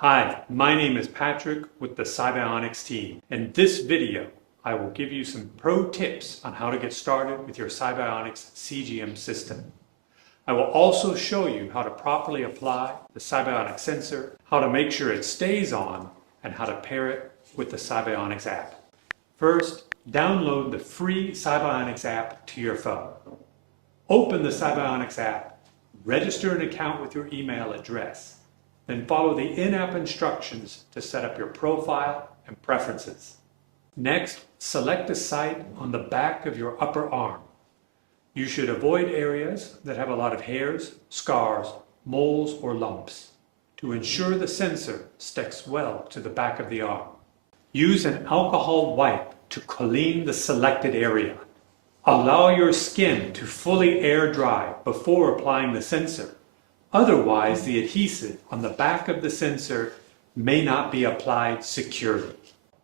Hi, my name is Patrick with the SIBIONICS team. In this video, I will give you some pro tips on how to get started with your SIBIONICS CGM system. I will also show you how to properly apply the SIBIONICS sensor, how to make sure it stays on, and how to pair it with the SIBIONICS app. First, download the free SIBIONICS app to your phone. Open the SIBIONICS app, register an account with your email address, then follow the in-app instructions to set up your profile and preferences. Next, select a site on the back of your upper arm. You should avoid areas that have a lot of hairs, scars, moles, or lumps to ensure the sensor sticks well to the back of the arm. Use an alcohol wipe to clean the selected area. Allow your skin to fully air dry before applying the sensor. Otherwise, the adhesive on the back of the sensor may not be applied securely.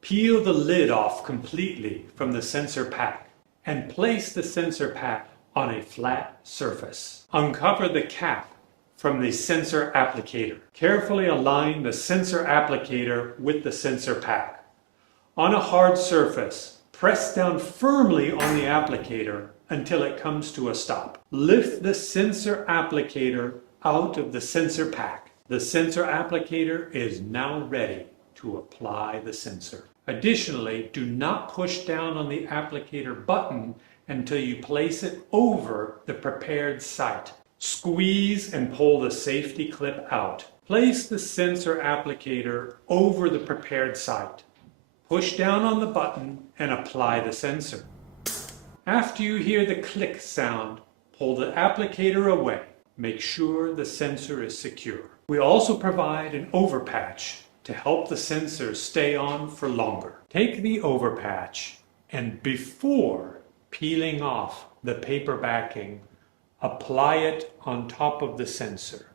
Peel the lid off completely from the sensor pack and place the sensor pack on a flat surface. Uncover the cap from the sensor applicator. Carefully align the sensor applicator with the sensor pack. On a hard surface, press down firmly on the applicator until it comes to a stop. Lift the sensor applicator out of the sensor pack. The sensor applicator is now ready to apply the sensor. Additionally, do not push down on the applicator button until you place it over the prepared site. Squeeze and pull the safety clip out. Place the sensor applicator over the prepared site. Push down on the button and apply the sensor. After you hear the click sound, pull the applicator away. Make sure the sensor is secure. We also provide an overpatch to help the sensor stay on for longer. Take the overpatch and before peeling off the paper backing, apply it on top of the sensor.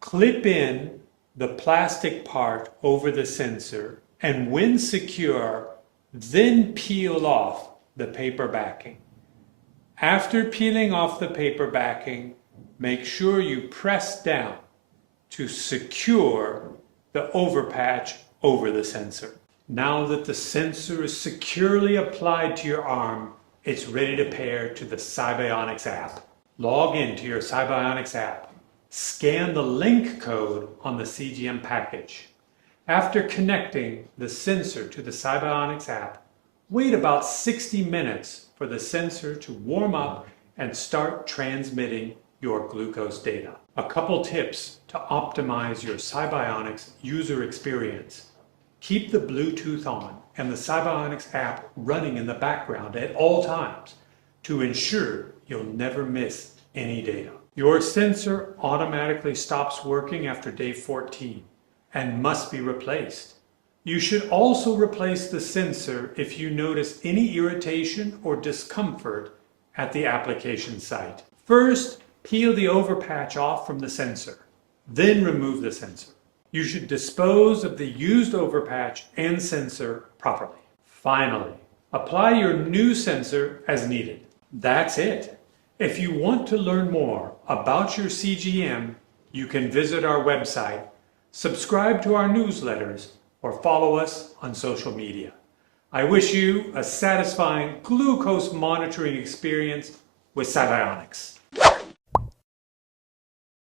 Clip in the plastic part over the sensor and when secure, then peel off the paper backing. After peeling off the paper backing, make sure you press down to secure the overpatch over the sensor. Now that the sensor is securely applied to your arm, it's ready to pair to the SIBIONICS app. Log into your SIBIONICS app. Scan the link code on the CGM package. After connecting the sensor to the SIBIONICS app, wait about 60 minutes for the sensor to warm up and start transmitting your glucose data. A couple tips to optimize your SIBIONICS user experience. Keep the Bluetooth on and the SIBIONICS app running in the background at all times to ensure you'll never miss any data. Your sensor automatically stops working after day 14 and must be replaced. You should also replace the sensor if you notice any irritation or discomfort at the application site. First, peel the overpatch off from the sensor, then remove the sensor. You should dispose of the used overpatch and sensor properly. Finally, apply your new sensor as needed. That's it. If you want to learn more about your CGM, you can visit our website, subscribe to our newsletters, or follow us on social media. I wish you a satisfying glucose monitoring experience with SIBIONICS.